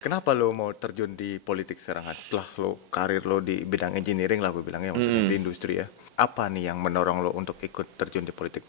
Kenapa lo mau terjun di politik sekarang kan? Setelah lo karir lo di bidang engineering lah gue bilangnya maksudnya di industri ya. Apa nih yang mendorong lo untuk ikut terjun di politik?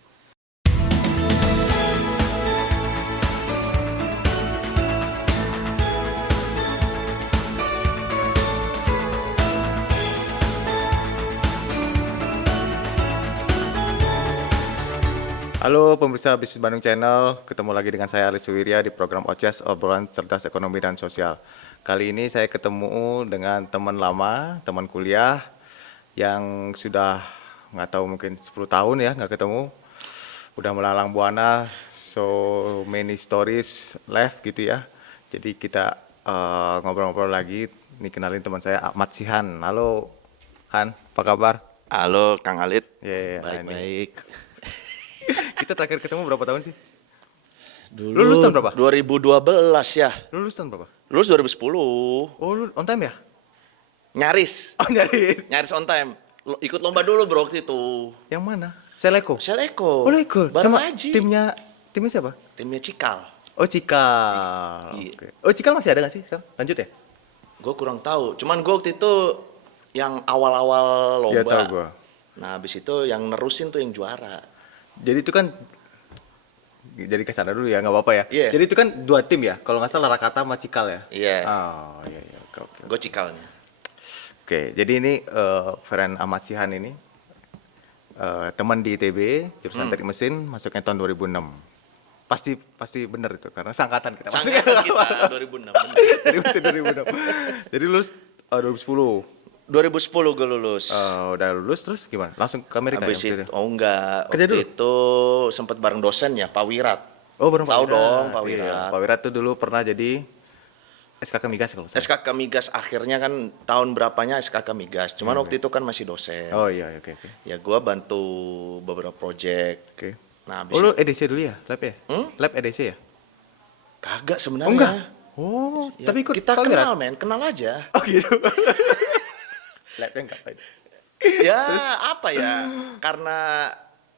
Halo pemirsa Bisnis Bandung Channel, ketemu lagi dengan saya Alis Wirya di program OCS, obrolan cerdas ekonomi dan sosial. Kali ini saya ketemu dengan teman lama, teman kuliah yang sudah nggak tahu mungkin 10 tahun ya nggak ketemu. Udah melalang buana, so many stories left gitu ya. Jadi kita ngobrol-ngobrol lagi. Nih kenalin teman saya Ahmad Sihan. Halo Han, apa kabar? Halo Kang Alit, Ya, baik-baik. Kita terakhir ketemu berapa tahun sih? Dulu Lu lulus tahun berapa? 2012 ya, Lu lulus tahun berapa? lulus 2010, Oh, lu on time ya? nyaris, Oh, nyaris. nyaris on time. Ikut lomba dulu bro waktu itu. Yang mana? Seleko. Seleko, Oh, lu ikut. bareng Sama Aji. timnya siapa? Timnya Cikal. Oh, Cikal. Iya. Oke. Oh, Cikal masih ada nggak sih sekarang? Lanjut ya? Gue kurang tahu, cuman gue waktu itu yang awal-awal Iya, lomba. tahu gua. Nah habis itu yang nerusin tuh yang juara. Jadi itu kan jadi ke sana dulu ya, nggak apa-apa ya. Iya. Jadi itu kan dua tim ya. Kalau nggak salah Rakata sama Cikal ya. Iya, Oh, iya iya. Oke, oke. gue Cikalnya. Oke, jadi ini friend Ahmad Sihan ini teman di ITB, jurusan teknik mesin, masuknya tahun 2006. Pasti benar itu karena sangkatan kita. Sangkatan kita 2006. bener. Dari mesin 2006. Jadi lulus 2010. 2010 gue lulus. Udah lulus terus gimana? Langsung ke Amerika Habis ya? itu, oh enggak, Kerja waktu dulu? itu sempat bareng dosen ya, Pak Wirat. Oh, bareng Pak Tahu Wirat. dong, Pak Iya, Wirat. Pak Wirat tuh dulu pernah jadi SKK Migas kalau saya. SKK Migas akhirnya kan tahun berapanya SKK Migas, cuman waktu itu kan masih dosen. Oh iya, oke oke. Ya gua bantu beberapa project. Oke. Nah, habis Oh, lu EDC dulu ya? Lab ya? Hmm? Lab EDC ya? kagak Oh, sebenarnya. enggak. Oh, Ya, tapi ikut kita Pak Wirat? kenal men, kenal aja. Oh gitu. Labnya ngapain? Ya apa ya, karena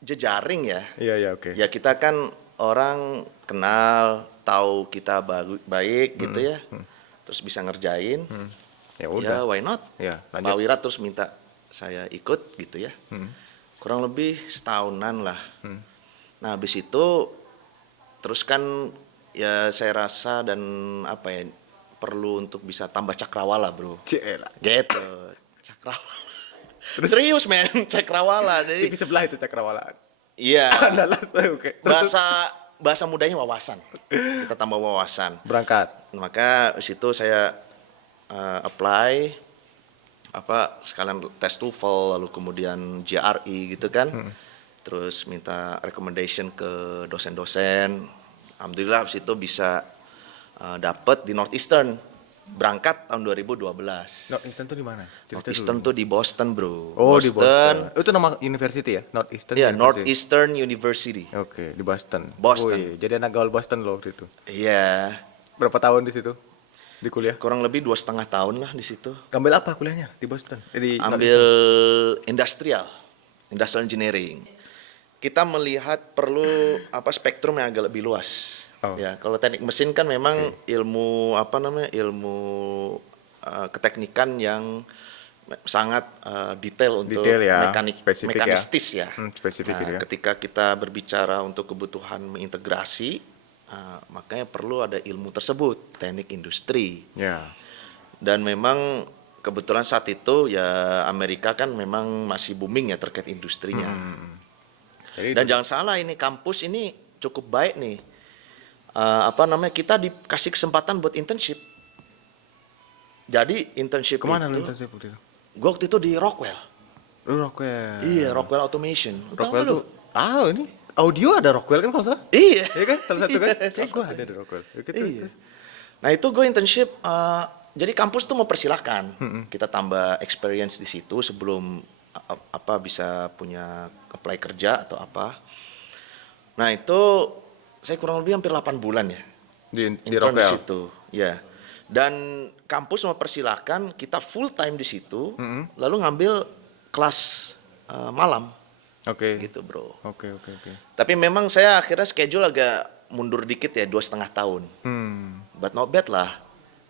jejaring ya. Iya iya oke. Ya kita kan orang kenal, tahu kita baik gitu ya. Terus bisa ngerjain. Ya Ya udah. why not? Ya, Pak lanjut. Wirat terus minta saya ikut gitu ya. Kurang lebih setahunan lah. Nah habis itu terus kan ya saya rasa dan apa ya perlu untuk bisa tambah cakrawala bro. Cielah. Gitu. Cakrawala. Serius men, cakrawala. Jadi TV sebelah itu Cakrawala. iya Andalas oke. bahasa mudahnya wawasan. Kita tambah wawasan. Berangkat. Maka situ saya apply sekalian tes TOEFL lalu kemudian GRE gitu kan. Terus minta recommendation ke dosen-dosen. Alhamdulillah habis itu bisa dapet di Northeastern. Berangkat tahun 2012. Northeastern tuh di mana? Cerita Northeastern dulu. tuh di Boston, Bro. Oh, di Boston. Itu nama university ya? Northeastern Iya, University. Northeastern University. Oke, di Boston. Boston. Wih, jadi anak gaul Boston loh waktu itu. Iya, Berapa tahun di situ? Di kuliah? kurang lebih 2,5 tahun lah di situ. Ambil apa kuliahnya di Boston? Di Ambil industrial engineering. Kita melihat perlu spektrum yang agak lebih luas. Oh. Ya, kalau teknik mesin kan memang ilmu ilmu keteknikan yang sangat detail untuk Detail ya, spesifik ya. mekanistis ya. Spesifik gitu ya. Ketika kita berbicara untuk kebutuhan mengintegrasi, makanya perlu ada ilmu tersebut, teknik industri. Ya. Dan memang kebetulan saat itu ya Amerika kan memang masih booming ya terkait industrinya. Jadi Dan jangan salah ini kampus ini cukup baik nih. Kita dikasih kesempatan buat internship. Jadi internship kemana lu itu, internship waktu itu? gue waktu itu di Rockwell. Lu Rockwell. Iya, Rockwell Automation. Lu tahu Rockwell nggak lu? tuh, ini audio ada Rockwell kan kalau salah? Iya. Iya kan, salah satu kan? Iya, Kayak salah gua satu. ada di Rockwell. Gitu, Iya. terus. Nah itu gue internship, jadi kampus tuh mempersilahkan kita tambah experience di situ sebelum bisa punya apply kerja atau apa. Nah itu saya kurang lebih hampir 8 bulan ya Di intern di Rockwell. situ. Ya. Dan kampus mempersilahkan kita full time di situ, lalu ngambil kelas malam Oke. gitu bro. Oke. Tapi memang saya akhirnya schedule agak mundur dikit ya 2,5 tahun. But not bad lah.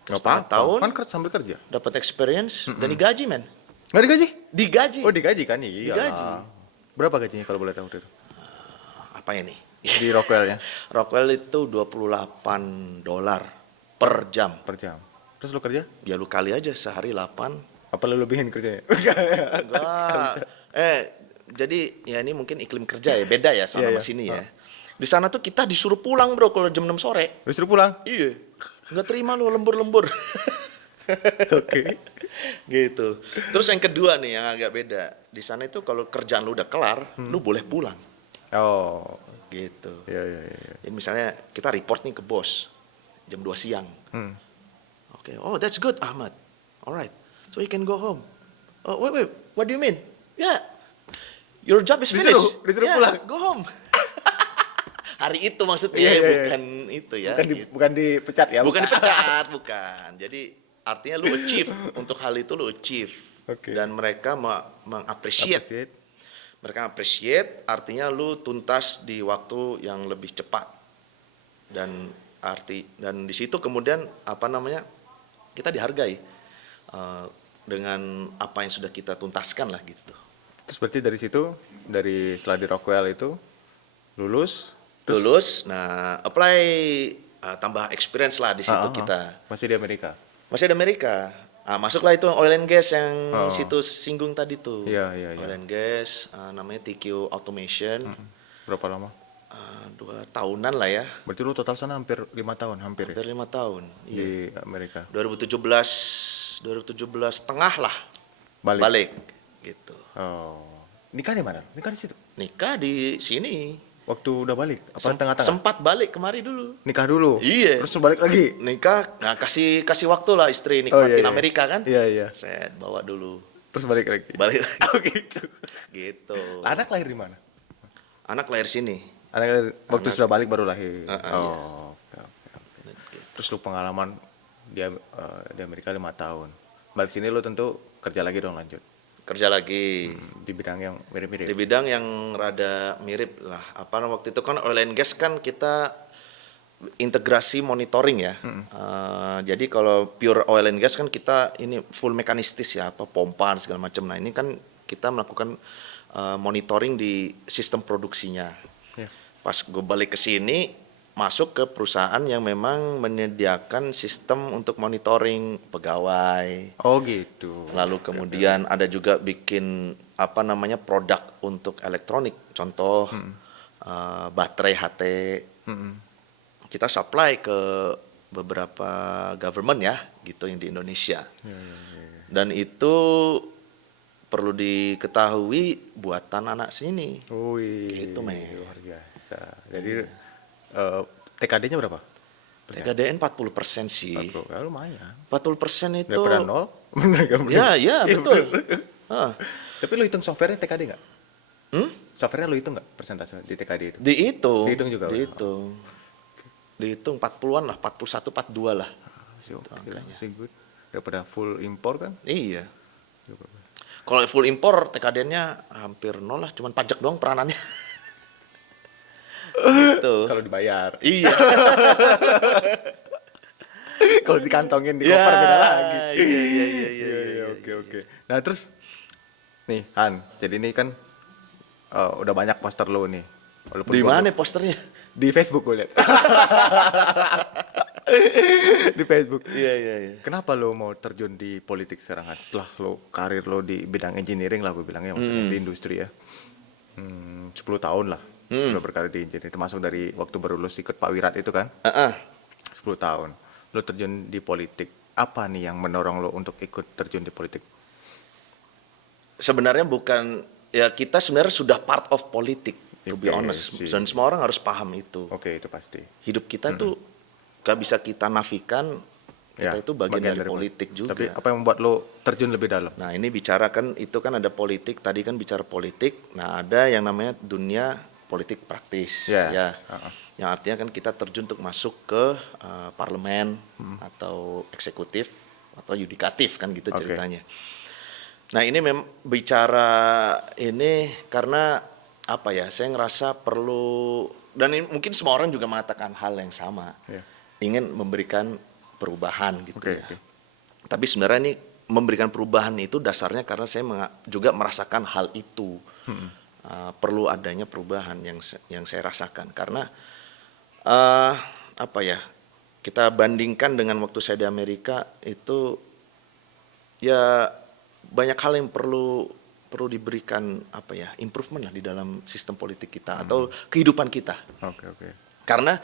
Nggak setengah apa-apa. tahun, Kan sambil kerja. dapat experience, dan digaji, men. Nggak digaji? Digaji. Oh digaji kan? Iya. Digaji. Berapa gajinya kalau boleh tahu waktu itu? Apa ini? Di Rockwell-nya Rockwell itu $28 per jam. per jam. Terus lu kerja? Ya lu kali aja sehari 8. Apa lu lebihin kerjanya? Enggak. Jadi ya ini mungkin iklim kerja ya, beda ya sama Iya, iya. sini ya. Di sana tuh kita disuruh pulang, bro, kalau jam 6 sore. Disuruh pulang? Iya. Nggak terima lu lembur-lembur. Oke. Gitu. Terus yang kedua nih yang agak beda. Di sana itu kalau kerjaan lu udah kelar, lu boleh pulang. Oh. Gitu. Iya, iya, iya. Jadi misalnya kita report nih ke bos jam 2 siang. Hmm. Oke. Oh, that's good, Ahmad. Alright. So you can go home. Oh, wait. What do you mean? Yeah. Your job is finished. Disuruh Yeah, pulang. Go home. Hari itu maksudnya, Iya, iya, iya. bukan itu ya. Gitu. Bukan dipecat ya? Bukan dipecat, bukan. Jadi artinya lu achieve untuk hal itu lu achieve. Oke. Dan mereka mengapresiasi. Appreciate. Mereka appreciate artinya lu tuntas di waktu yang lebih cepat. Dan di situ kemudian kita dihargai dengan apa yang sudah kita tuntaskan lah gitu. Terus berarti dari situ, setelah di Rockwell itu lulus, terus Lulus, nah apply tambah experience lah di situ kita. masih di Amerika. Masih di Amerika. Masuklah itu oil and gas yang Oh. situ singgung tadi tuh. Iya, iya, iya. Oil and gas, namanya TQ Automation. Berapa lama? 2 tahunan lah ya, Berarti lu total sana hampir 5 tahun, hampir ya? hampir 5 tahun. Iya. Di Amerika. 2017 tengah lah Balik. balik gitu. Oh. Nikah di mana? Nikah di situ. Nikah di sini. Waktu udah balik? Apa tengah-tengah? Sempat balik kemari dulu. Nikah dulu. Iya. Terus balik lagi. Nikah, nah kasih waktu lah istri Oh, nikmatin iya, iya. Amerika kan. Iya, iya. Set bawa dulu. Terus balik lagi. Balik lagi. Oh gitu. Gitu. Anak lahir di mana? Anak lahir sini. Anak lahir, waktu sudah balik baru lahir. Iya. Oke, oke. Terus lu pengalaman di Amerika 5 tahun. Balik sini lu tentu kerja lagi dong lanjut. Kerja lagi. Di bidang yang mirip-mirip. Di bidang yang rada mirip lah. Waktu itu kan oil and gas kan kita integrasi monitoring ya. Jadi kalau pure oil and gas kan kita ini full mekanistis ya, pompa segala macam. Nah ini kan kita melakukan monitoring di sistem produksinya. Ya. Pas gue balik ke sini, masuk ke perusahaan yang memang menyediakan sistem untuk monitoring pegawai. Oh gitu. Lalu kemudian ada juga bikin produk untuk elektronik, contoh baterai HT. Kita supply ke beberapa government ya, gitu yang di Indonesia. Dan itu perlu diketahui buatan anak sini. Wih, Gitu, men. luar biasa. Jadi TKD-nya berapa? TKDN 40% sih. 40. Ya, lumayan. 40% itu. Daripada nol. Bener nggak? Ya, Iya, betul. bener. Ah. Tapi lu hitung software-nya TKD nggak? Hmm? Software-nya lu hitung nggak persentase di TKD itu? Dihitung. Dihitung juga, Dihitung. Dihitung 40-an lah, 41, 42 lah. Masih oke, masih good. Daripada full impor kan? Iya. Kalau full impor TKDN-nya hampir nol lah, cuman pajak doang peranannya. Gitu. Kalau dibayar. Iya. Kalau dikantongin di Ya, koper beda lagi. iya, Oke. Nah terus nih Han, jadi ini kan udah banyak poster lo nih. Walaupun Di gua- mana posternya? Di Facebook gue lihat. Di Facebook. Iya. Kenapa lo mau terjun di politik sekarang Han? Setelah lo karir lo di bidang engineering lah gue bilangnya, maksudnya di industri ya. 10 tahun lah lo berkarir di engineering, termasuk dari waktu baru lo ikut Pak Wirat itu kan. 10 tahun. Lo terjun di politik. Apa nih yang mendorong lo untuk ikut terjun di politik? Sebenarnya bukan, ya kita sebenarnya sudah part of politik, to be Oke, honest. sih. Dan semua orang harus paham itu. Oke, itu pasti. Hidup kita tuh gak bisa kita nafikan, kita Ya, itu bagian dari politik juga. Tapi apa yang membuat lo terjun lebih dalam? Nah ini bicara kan, itu kan ada politik, tadi kan bicara politik, nah ada yang namanya dunia politik praktis. Yes. Ya. Yang artinya kan kita terjun untuk masuk ke parlemen atau eksekutif atau yudikatif kan gitu Oke. ceritanya. Nah ini bicara ini karena apa ya, saya ngerasa perlu, dan ini mungkin semua orang juga mengatakan hal yang sama. Ya. Ingin memberikan perubahan gitu Oke, ya. oke. Tapi sebenarnya ini memberikan perubahan itu dasarnya karena saya juga merasakan hal itu. Perlu adanya perubahan yang saya rasakan karena apa ya, kita bandingkan dengan waktu saya di Amerika itu ya banyak hal yang perlu diberikan apa ya, improvement lah di dalam sistem politik kita atau kehidupan kita. Oke, oke. Karena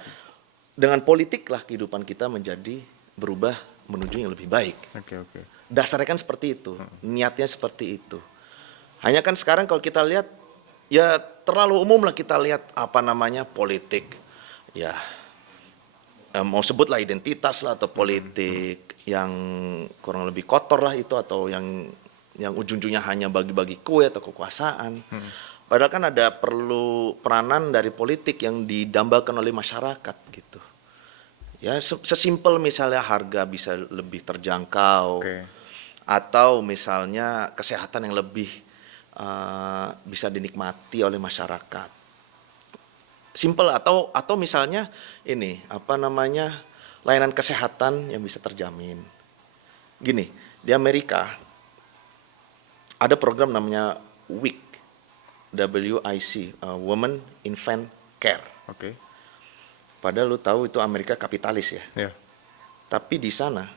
dengan politik lah kehidupan kita menjadi berubah menuju yang lebih baik. Oke, oke. Dasarnya kan seperti itu, niatnya seperti itu. Hanya kan sekarang kalau kita lihat, ya terlalu umum lah kita lihat apa namanya politik. Ya mau sebutlah identitas lah atau politik yang kurang lebih kotor lah itu, atau yang ujung-ujungnya hanya bagi-bagi kue atau kekuasaan. Padahal kan ada perlu peranan dari politik yang didambakan oleh masyarakat gitu. Ya sesimpel misalnya harga bisa lebih terjangkau, Oke. atau misalnya kesehatan yang lebih bisa dinikmati oleh masyarakat. Simple, atau misalnya ini apa namanya, layanan kesehatan yang bisa terjamin. Gini, di Amerika ada program namanya WIC, WIC, Women Infant Care. Oke. Padahal lu tahu itu Amerika kapitalis ya. Ya. Tapi di sana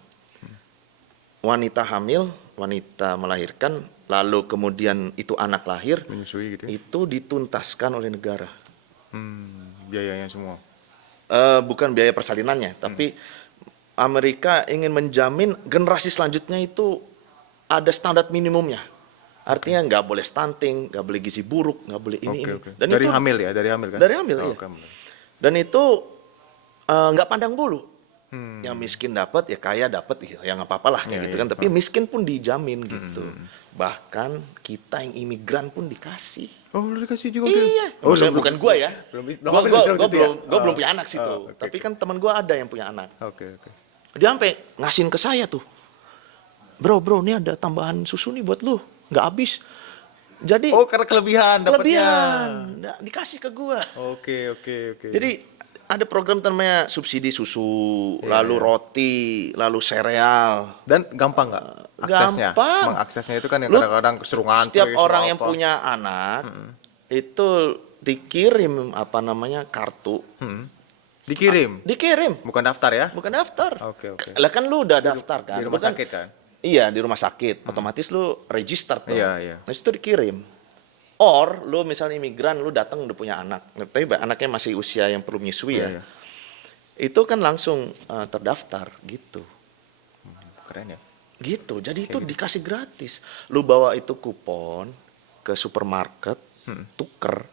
wanita hamil, wanita melahirkan, lalu kemudian itu anak lahir, Menyusui gitu ya. itu dituntaskan oleh negara. Biayanya semua. Bukan biaya persalinannya, tapi Amerika ingin menjamin generasi selanjutnya itu ada standar minimumnya. Artinya nggak boleh stunting, nggak boleh gizi buruk, nggak boleh ini. Oke. Dan Dari itu hamil ya, dari hamil kan? dari hamil, Oh, iya. oke. Dan itu nggak pandang bulu. Yang miskin dapat, ya kaya dapat, ya nggak apa-apa lah kayak Iya, gitu iya. kan. Tapi miskin pun dijamin gitu. Bahkan kita yang imigran pun dikasih. Oh, lu dikasih juga? Iya. Oh, Maksudnya belum- bukan gua ya. belum Gua hamil gua, justru gua gitu ya? belum gua Oh. belum punya anak situ. Oh, oke, Tapi oke. kan teman gua ada yang punya anak. Oke. Dia sampai ngasihin ke saya tuh. Bro, ini ada tambahan susu nih buat lu. Nggak habis. Jadi Oh, karena kelebihan dapatnya. kelebihan. Nah, dikasih ke gua. Oke. Jadi ada program namanya subsidi susu, Iya, lalu roti, lalu sereal. Dan gampang nggak aksesnya? Gampang. Mengaksesnya itu kan yang Lu kadang-kadang kesuruh ngantri. Setiap suruh orang yang apa. punya anak itu dikirim apa namanya, kartu. Dikirim, Dikirim, bukan daftar ya? bukan daftar. Oke. Lah kan lu udah daftar kan? Di rumah Lu kan- sakit kan? Iya, di rumah sakit. Otomatis lu register tuh. Iya. Nah, itu dikirim. Or lu misalnya imigran, lu datang udah punya anak. Tapi anaknya masih usia yang perlu menyusui ya. Iya. Itu kan langsung terdaftar gitu. Keren ya? Gitu. Jadi itu dikasih gratis. Lu bawa itu kupon ke supermarket, tuker.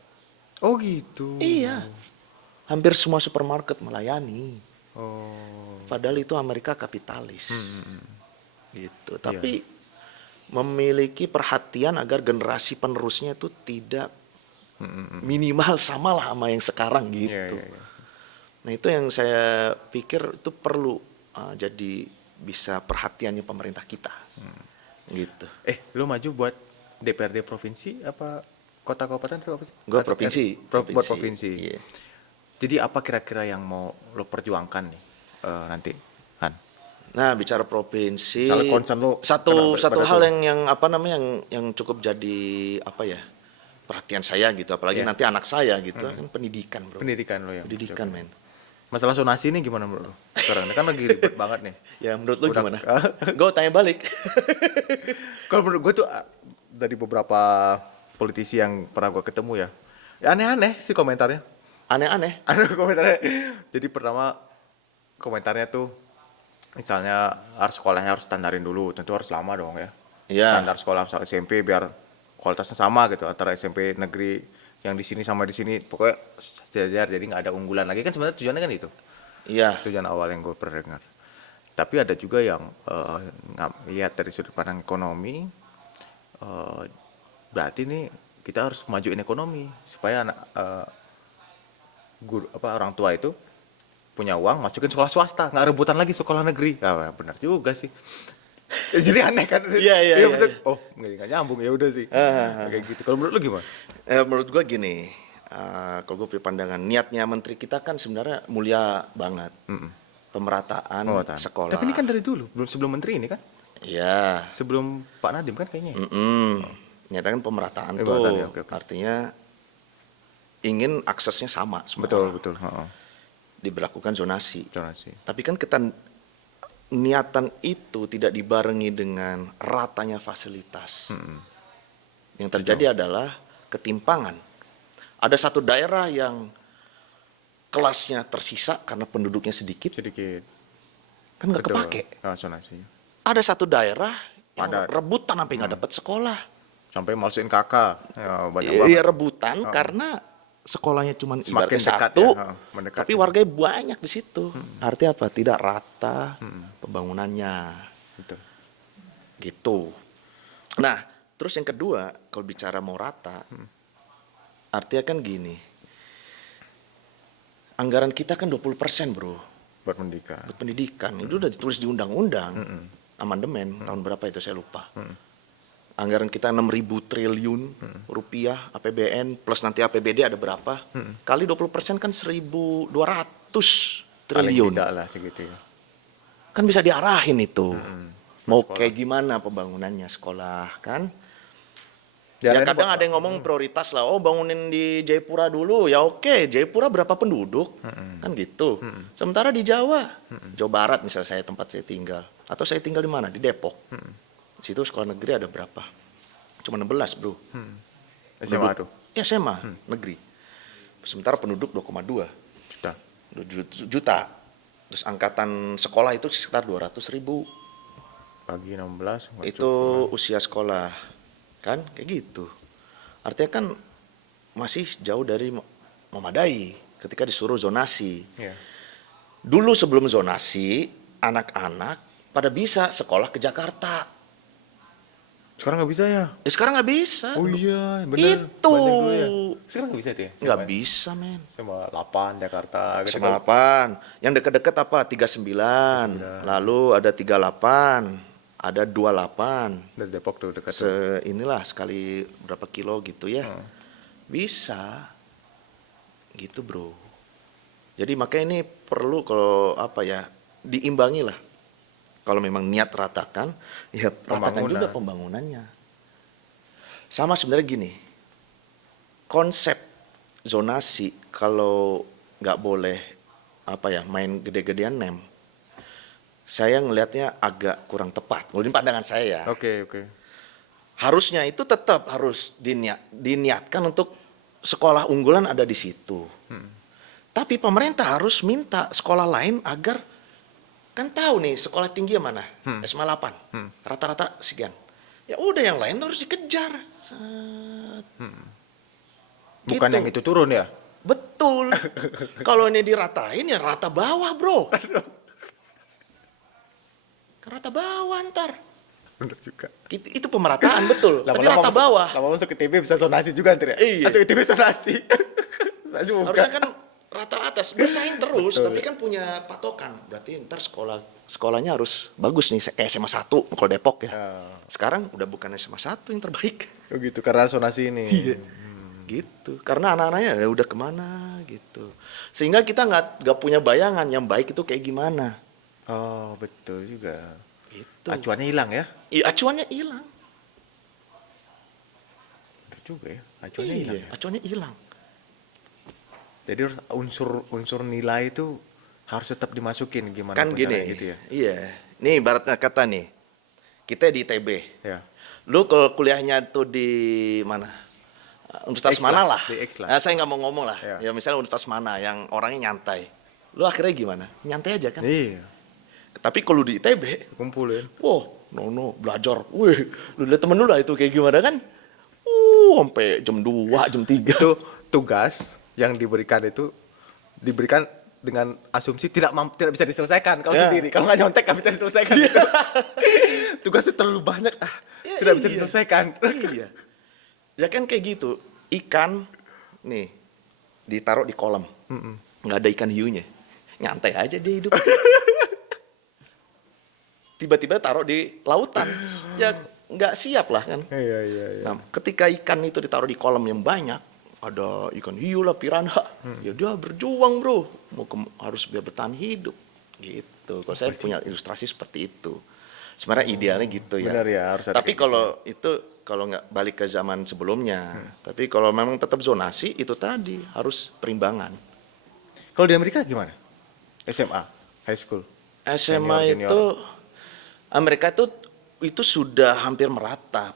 Oh gitu. Iya. Hampir semua supermarket melayani. Oh. Padahal itu Amerika kapitalis. Gitu. Tapi memiliki perhatian agar generasi penerusnya itu tidak minimal sama lah sama yang sekarang gitu. Iya. Nah, itu yang saya pikir itu perlu jadi bisa perhatiannya pemerintah kita. Gitu. Lu maju buat DPRD provinsi apa kota kabupaten atau apa sih? Gua provinsi. Buat provinsi. Iya. Jadi apa kira-kira yang mau lo perjuangkan nih nanti, Han? Nah, bicara provinsi, Misalnya concern lu satu pada hal tuh. yang apa namanya yang cukup jadi apa ya, perhatian saya gitu, apalagi Iya. nanti anak saya gitu kan, pendidikan, bro. Pendidikan lo yang Pendidikan, coba. men. Masalah zonasi ini gimana menurut lo? Sekarang ini kan lagi ribet banget nih. Ya menurut lu Udah- gimana? Gue tanya balik. Kalau menurut gue tuh dari beberapa politisi yang pernah gue ketemu ya aneh-aneh sih komentarnya. Aneh-aneh. Ada komentarnya. Jadi pertama komentarnya tuh misalnya sekolahnya harus standarin dulu, tentu harus lama dong ya. Iya. Standar sekolah misalnya SMP biar kualitasnya sama gitu antara SMP negeri yang di sini sama di sini, pokoknya sejajar jadi nggak ada unggulan lagi kan sebenarnya tujuannya kan itu. Iya. Tujuan awal yang gue pernah dengar. Tapi ada juga yang lihat dari sudut pandang ekonomi, berarti nih kita harus majuin ekonomi supaya anak orang tua itu punya uang masukin sekolah swasta, nggak rebutan lagi sekolah negeri. Ya benar juga sih. Jadi aneh kan? Iya. maksudnya, oh nggak nyambung ya udah sih. Kayak gitu. Kalau menurut lu gimana? Menurut gue gini, kalau gue punya pandangan, niatnya menteri kita kan sebenarnya mulia banget. pemerataan Pemerataan. sekolah. Tapi ini kan dari dulu, belum sebelum menteri ini kan? Iya. Sebelum Pak Nadiem kan kayaknya. Nyatakan pemerataan tuh. Pemerataan, ya, oke. Artinya ingin aksesnya sama semua Betul, orang. betul. Heeh. Diberlakukan zonasi. Zonasi. Tapi kan niatan itu tidak dibarengi dengan ratanya fasilitas. Yang terjadi adalah ketimpangan. Ada satu daerah yang kelasnya tersisa karena penduduknya sedikit, Sedikit. kan nggak Betul. kepake. Zonasi. Ada satu daerah yang Padat. rebutan sampai nggak dapat sekolah. Sampai masukin kakak. Ya, banyak banget. Iya rebutan karena sekolahnya cuma Semakin ibaratnya dekat satu, ya, mendekat tapi ya. warganya banyak di situ. Artinya apa? Tidak rata pembangunannya, Betul. gitu. Nah, terus yang kedua, kalau bicara mau rata, artinya kan gini, anggaran kita kan 20% bro, Buat pendidikan. buat pendidikan. Itu udah ditulis di undang-undang, amandemen, tahun berapa itu saya lupa. Anggaran kita 6.000 triliun rupiah APBN plus nanti APBD ada berapa? Kali 20% kan 1.200 Paling triliun. tidak lah segitu ya. Kan bisa diarahin itu. Mau kayak gimana pembangunannya sekolah kan? Ya kadang ada yang ngomong prioritas lah, oh bangunin di Jayapura dulu, ya oke, Jayapura berapa penduduk? Kan gitu. Sementara di Jawa, Jawa Barat misalnya tempat saya tinggal, atau saya tinggal di mana? Di Depok. Di situ sekolah negeri ada berapa? Cuma 16 bro. SMA tuh. Ya SMA, negeri. Sementara penduduk 2,2 Juta. juta. Terus angkatan sekolah itu sekitar 200.000. Pagi 16. Itu usia sekolah. Kan kayak gitu. Artinya kan masih jauh dari memadai ketika disuruh zonasi. Ya. Dulu sebelum zonasi, anak-anak pada bisa sekolah ke Jakarta. Sekarang nggak bisa ya? Sekarang nggak bisa. Oh iya, bener. Itu. Banding dulu ya. Sekarang nggak bisa tuh ya? Nggak bisa men. Sama 8 Jakarta. gitu Sama kan. apaan? Yang deket-deket apa? 39. Lalu ada 38. Ada 28. Dari Depok tuh dekat tuh. Inilah sekali berapa kilo gitu ya. Bisa. Gitu bro. Jadi makanya ini perlu kalau apa ya, diimbangi lah. Kalau memang niat ratakan, ya ratakan Pembangunan. juga pembangunannya. Sama sebenarnya gini, konsep zonasi kalau nggak boleh apa ya main gede-gedean nem, saya ngelihatnya agak kurang tepat. Menurut pandangan saya ya. Oke. Harusnya itu tetap harus diniatkan untuk sekolah unggulan ada di situ. Tapi pemerintah harus minta sekolah lain agar kan tahu nih sekolah tinggi yang mana, SMA 8, rata-rata sekian. Ya udah yang lain harus dikejar. Set. Bukan Gitu. yang itu turun ya? Betul. Kalau ini diratain ya rata bawah bro. Rata bawah ntar. Bener juga. Itu pemerataan betul. Tapi rata bawah. Lama masuk ke TV bisa zonasi juga ntar ya? Iya. Masuk ke TV zonasi. Zonasi buka. Harusnya kan rata atas bersaing terus, tapi kan punya patokan. Berarti ntar sekolahnya harus bagus nih kayak SMA 1 kalau Depok ya. Sekarang udah bukan SMA 1 yang terbaik. Oh gitu, karena zonasi ini. Iya. Gitu. Karena anak-anaknya ya udah kemana gitu. Sehingga kita nggak punya bayangan yang baik itu kayak gimana. Oh betul juga. Gitu. Acuannya hilang ya? Iya, acuannya hilang. Bener juga ya, acuannya hilang. Iya, Ya? acuannya hilang. Jadi unsur nilai itu harus tetap dimasukin gimana Kan pun gini, caranya gitu ya? iya. Nih ibaratnya kata nih, kita di ITB. Ya. Lu kalau kuliahnya tuh di mana? Universitas X mana lah, lah? di X lah. Nah, saya nggak mau ngomong lah. Ya. Ya misalnya universitas mana yang orangnya nyantai. Lu akhirnya gimana? Nyantai aja kan? Iya, Tapi kalau di ITB, kumpulin. wah, no, belajar. Wih, lu lihat temen lu lah itu kayak gimana kan? Sampai jam 2, jam 3. Itu tugas yang diberikan dengan asumsi tidak bisa diselesaikan kalau Ya. sendiri. Kalau nggak nyontek nggak bisa diselesaikan. Tugasnya terlalu banyak, Ya, tidak bisa iya. diselesaikan. Iya. Ya kan kayak gitu. Ikan nih ditaruh di kolam. Nggak ada ikan hiunya. Nyantai aja dia hidup. Tiba-tiba taruh di lautan. Ya nggak siap lah kan. Iya. Nah, ketika ikan itu ditaruh di kolam yang banyak, ada ikan hiu lah, piranha. Ya dia berjuang bro. Harus biar bertahan hidup. gitu. Kalau saya punya ilustrasi seperti itu. Sebenarnya idealnya gitu ya. Benar ya, harus ada Tapi kayak gitu kalau itu kalau nggak balik ke zaman sebelumnya, tapi kalau memang tetap zonasi itu tadi harus perimbangan. Kalau di Amerika gimana? SMA, high school, SMA junior. itu Amerika itu sudah hampir merata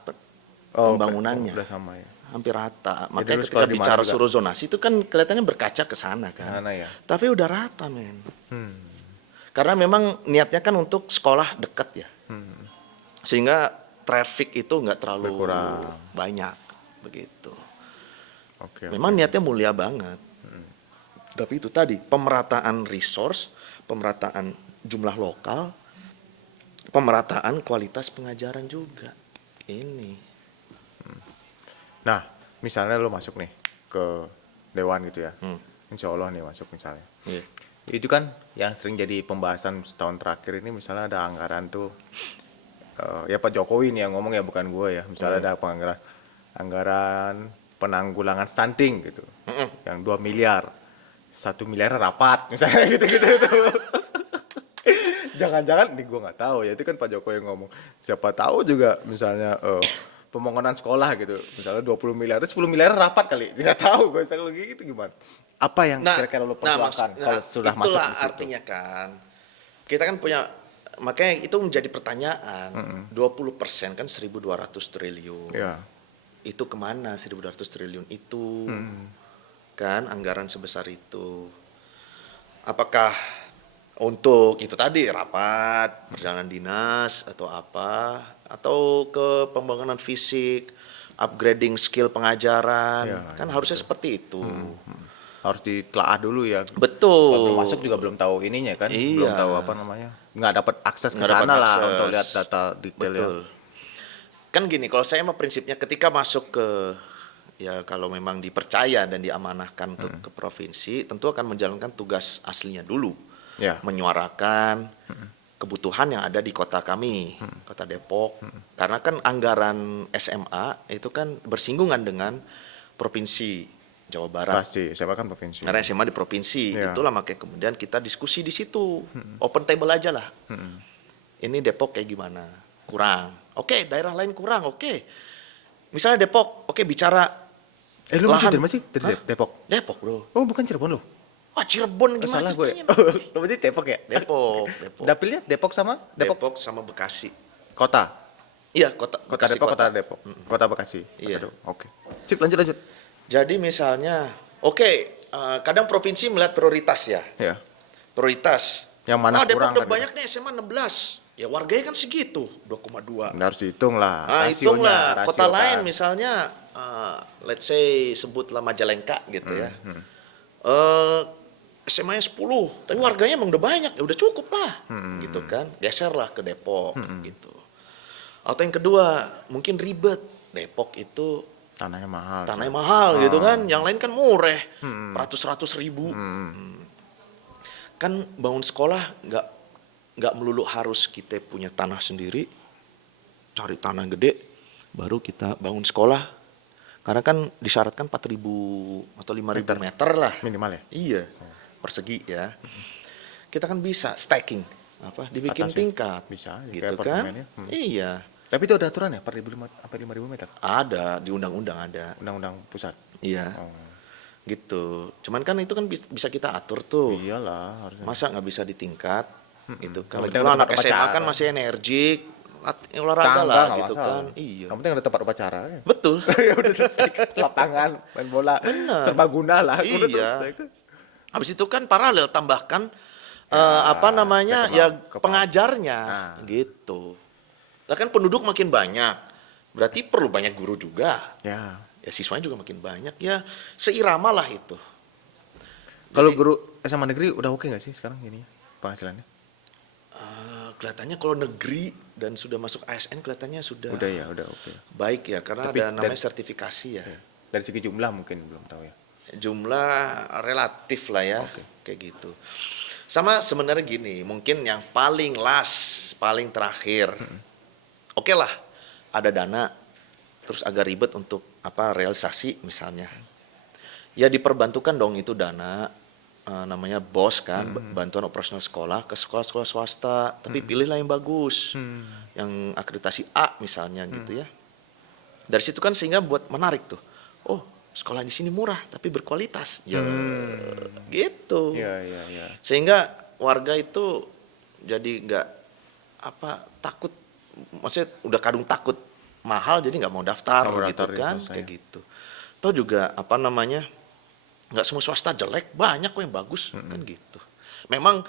pembangunannya. Udah sama ya. Hampir rata. Jadi Makanya lu ketika sekolah di mana bicara juga? suruh zonasi itu kan kelihatannya berkaca ke sana kan. Sana ya. Tapi udah rata, men. Hmm. Karena memang niatnya kan untuk sekolah dekat ya. Hmm. Sehingga traffic itu nggak terlalu Berkurang. banyak begitu. Oke. Memang niatnya mulia banget. Tapi itu tadi pemerataan resource, pemerataan jumlah lokal, pemerataan kualitas pengajaran juga. Ini. Nah, misalnya lo masuk nih ke Dewan gitu ya. Hmm. Insya Allah nih masuk misalnya. Iya. Itu kan yang sering jadi pembahasan setahun terakhir ini misalnya ada anggaran tuh ya Pak Jokowi nih yang ngomong ya bukan gue ya. Misalnya ada anggaran penanggulangan stunting gitu. Yang 2 miliar. 1 miliar rapat misalnya gitu-gitu tuh. Jangan-jangan nih gue nggak tahu ya itu kan Pak Jokowi yang ngomong. Siapa tahu juga misalnya pembangunan sekolah gitu. Misalnya 20 miliar, 10 miliar rapat kali. Nggak tahu gue misalnya gitu gimana. Apa yang kira-kira lo perjuangkan kalau sudah masuk itulah di situ? artinya kan. Kita kan punya, makanya itu menjadi pertanyaan. 20% kan 1.200 triliun. Ya. Itu kemana 1.200 triliun itu? Kan anggaran sebesar itu. Apakah untuk itu tadi rapat, perjalanan dinas atau apa? Atau ke pembangunan fisik, upgrading skill pengajaran? Ya, Kan ya, harusnya seperti itu. Harus ditelaah dulu ya. Betul. Kalau belum masuk juga belum tahu ininya kan, belum Iya. tahu apa namanya, nggak dapat akses ke Nggak dapat sana lah akses. untuk lihat data detailnya. Betul. Kan gini, kalau saya mah prinsipnya ketika masuk ke ya kalau memang dipercaya dan diamanahkan untuk ke provinsi, tentu akan menjalankan tugas aslinya dulu, Ya. menyuarakan kebutuhan yang ada di kota kami, kota Depok. Karena kan anggaran SMA itu kan bersinggungan dengan provinsi Jawa Barat. Pasti, siapa kan provinsi. Karena SMA di provinsi, Ya. itulah makanya kemudian kita diskusi di situ, open table aja lah. Ini Depok kayak gimana? Kurang. Oke, daerah lain kurang. Oke. Misalnya Depok, oke bicara Lu masih lahan. dari mana sih? Dari Hah? Depok. Depok, Bro. Oh, bukan Cirebon lu. Wah, Cirebon gimana Salah gue. ceritanya? Oh, berarti Depok ya? Depok, Depok. Dapilnya Depok sama Depok Depok sama Bekasi. kota. Iya, kota Kota Bekasi Depok, kota Depok. Kota Bekasi. Iya. Kota Depok. Oke. Sip, lanjut. Jadi misalnya, kadang provinsi melihat prioritas ya. Ya. Prioritas. Yang mana Depok kurang udah kan? banyak nih SMA 16. Ya warganya kan segitu, 2,2. Harus dihitung lah. Nah, rasionya, hitunglah kota rasio lain kan. misalnya, let's say sebutlah Majalengka gitu ya. SMA-nya 10, tapi warganya emang udah banyak, ya udah cukup lah, gitu kan. Geserlah ke Depok, gitu. Atau yang kedua, mungkin ribet. Depok itu Tanahnya mahal. tanahnya mahal gitu kan, yang lain kan murah, ratus ribu. Kan bangun sekolah nggak melulu harus kita punya tanah sendiri, cari tanah gede, baru kita bangun sekolah. Karena kan disyaratkan 4.000 atau 5.000 meter lah. Minimal ya? Iya, persegi ya. Kita kan bisa stacking, dibikin Atas ya? tingkat. Bisa, ya, gitu kayak kan? apartemen ya. Iya, Tapi itu ada aturan ya? 4.500 sampai 5.000 meter? ada di undang-undang ada. Undang-undang pusat? Iya, Oh. gitu. Cuman kan itu kan bisa kita atur tuh. Iyalah, harusnya. Masa nggak bisa ditingkat? Gitu kan. Yang Lagi penting pula ada anak tempat SMA upacara. kan masih energik, olahraga Tangga lah nggak gitu masalah. kan. Iya. Yang penting ada tempat upacara ya. Betul. Ya udah selesai. Lapangan, main bola, serbaguna lah. Udah Iya. selesai. Habis itu kan paralel tambahkan ke pengajarnya Nah. gitu. Lah kan penduduk makin banyak. Berarti perlu banyak guru juga. Ya. Ya siswanya juga makin banyak. Ya seirama lah itu. Kalau guru SMA negeri udah oke nggak sih sekarang ini penghasilannya? Kelihatannya kalau negeri dan sudah masuk ASN kelihatannya sudah Udah oke. baik ya, karena Tapi ada namanya dari- sertifikasi ya. Dari segi jumlah mungkin belum tahu ya. Jumlah relatif lah ya, Oke. kayak gitu. Sama sebenarnya gini, mungkin yang paling paling terakhir, oke lah, ada dana, terus agak ribet untuk realisasi misalnya. Ya diperbantukan dong itu dana namanya BOS kan, bantuan operasional sekolah ke sekolah-sekolah swasta, tapi pilihlah yang bagus, yang akreditasi A misalnya gitu ya. Dari situ kan sehingga buat menarik tuh, oh sekolah di sini murah tapi berkualitas, ya gitu. Iya. Sehingga warga itu jadi nggak takut, maksudnya udah kadung takut mahal jadi nggak mau daftar Nggak mau gitu daftar, kan, itu kayak saya. gitu. Atau juga nggak semua swasta jelek, banyak kok yang bagus kan gitu. Memang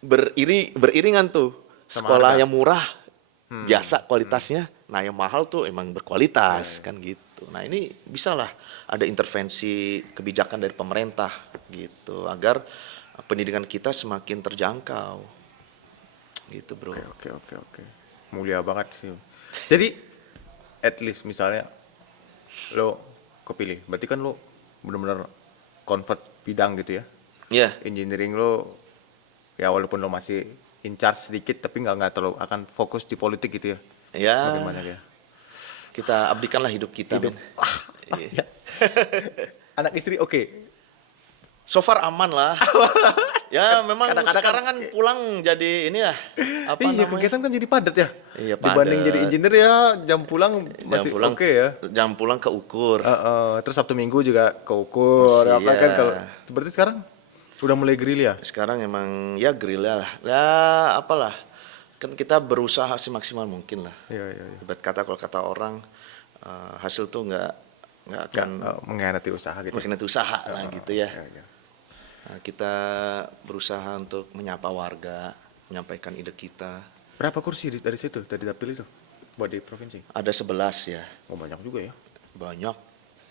beriringan tuh, Sama sekolah harga. yang murah biasa kualitasnya, nah yang mahal tuh emang berkualitas kan gitu. Nah ini bisalah ada intervensi kebijakan dari pemerintah gitu agar pendidikan kita semakin terjangkau gitu bro. Oke. Mulia banget sih. Jadi at least misalnya lo kepilih, berarti kan lo benar-benar convert bidang gitu ya. Iya. Engineering lo ya walaupun lo masih in charge sedikit tapi nggak terlalu akan fokus di politik gitu ya. Ya, Semakin banyak ya. kita abdikanlah hidup kita, men. Iya. Anak istri oke. So far aman lah. Ya, memang Kadang-kadang sekarang kan pulang jadi ini ya, Iya, kegiatan kan jadi padat ya. Iya, Dibanding padat. jadi engineer ya jam pulang masih oke ya. Jam pulang keukur. Terus Sabtu Minggu juga keukur. Masih, Apa kan ya. kalau berarti sekarang udah mulai grill ya? Sekarang emang ya gerilya lah. Ya apalah. Kan kita berusaha semaksimal mungkin lah. Iya. Ibarat kata kalau kata orang hasil tuh nggak akan Mengkhianati usaha gitu. mengkhianati usaha lah gitu ya. Iya. Nah, kita berusaha untuk menyapa warga, menyampaikan ide kita. Berapa kursi dari situ dari dapil itu buat di provinsi? Ada 11 ya. Oh, banyak juga ya. Banyak.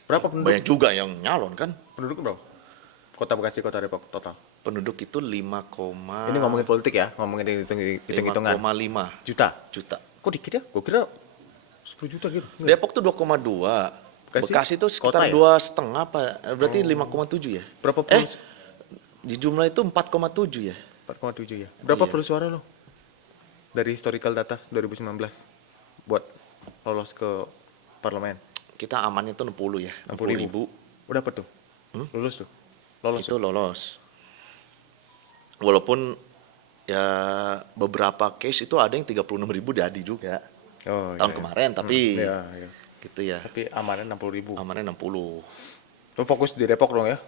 Berapa penduduk? Banyak juga yang nyalon kan. Penduduk berapa? Kota Bekasi, Kota Depok total. Penduduk itu 5, Ini ngomongin politik ya, ngomongin hitung-hitungan. 5,5 Juta. juta. Kok dikit ya? Gue kira 10 juta gitu. Depok tuh 2,2. Bekasi tuh sekitar kota ya? 2,5 apa? Berarti 5,7 ya? Berapa perlu? Di jumlah itu 4,7 ya? 4,7 ya. Berapa Iya. perlu suara lo? Dari historical data 2019 buat lolos ke parlemen. Kita amannya tuh 60 ya, 60.000. Udah apa tuh? Lulus tuh. Lolos itu lolos. Walaupun ya beberapa case itu ada yang 36.000 jadi juga Oh, tahun iya. kemarin, tapi Iya. gitu ya. Tapi amannya 60.000. Amannya 60. Lo fokus di Depok dong ya?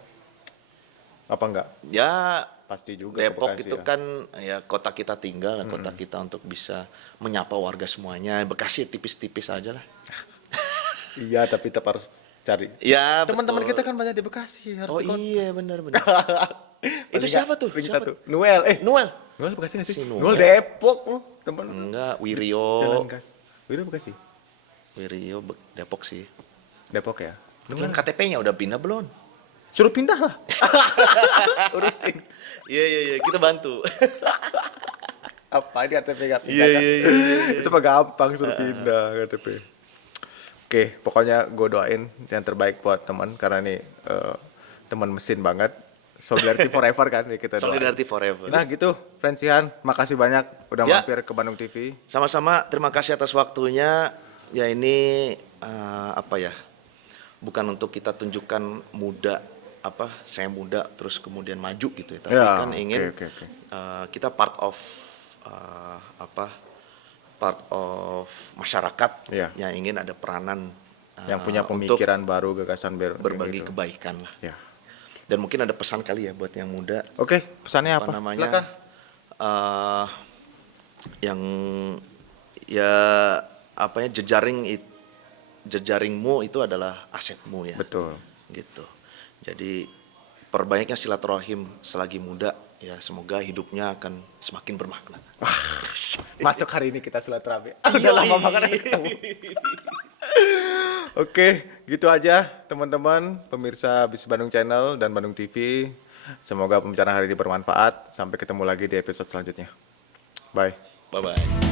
Apa enggak? Ya Pasti juga ke Depok Bekasi itu ya. kan ya kota kita tinggal, kota kita untuk bisa menyapa warga semuanya. Bekasi tipis-tipis aja lah. Iya, tapi tetap harus cari. Ya Teman-teman betul. kita kan banyak di Bekasi, harus Oh iya benar. Itu siapa tuh? Ring Siapa? satu. Noel. Noel. Noel Bekasi nggak sih? Si Noel. Noel Depok lo, teman. Enggak, Jalan Wirio. gas. Wira Bekasi. Wirio Depok sih. Depok ya. Yang KTP-nya udah pindah belum? Suruh pindah lah. Urusin. Iya, kita bantu. Apa dia KTP nggak pindah kan? Itu mah gampang suruh pindah KTP. Oke, pokoknya gue doain yang terbaik buat teman karena ini teman mesin banget. Solidarity forever kan ya kita doain. Solidarity forever. Nah gitu, Francihan, makasih banyak udah Ya. mampir ke Bandung TV. Sama-sama, terima kasih atas waktunya. Ya ini bukan untuk kita tunjukkan muda, saya muda terus kemudian maju gitu ya. Tapi Ya, kan ingin oke. kita part of masyarakat Iya. yang ingin ada peranan Yang punya untuk pemikiran baru, gagasan baru. berbagi gitu. kebaikan lah. Ya. Dan mungkin ada pesan kali ya buat yang muda. Oke, pesannya apa? Namanya Silakan. yang ya jejaringmu itu adalah asetmu ya. Betul. Gitu. Jadi perbanyaknya silaturahim selagi muda ya, semoga hidupnya akan semakin bermakna. Masuk hari ini kita silaturahmi. Udah lama banget nggak ketemu. Oke, gitu aja teman-teman pemirsa Bisnis Bandung Channel dan Bandung TV. Semoga pembicaraan hari ini bermanfaat. Sampai ketemu lagi di episode selanjutnya. Bye. Bye bye.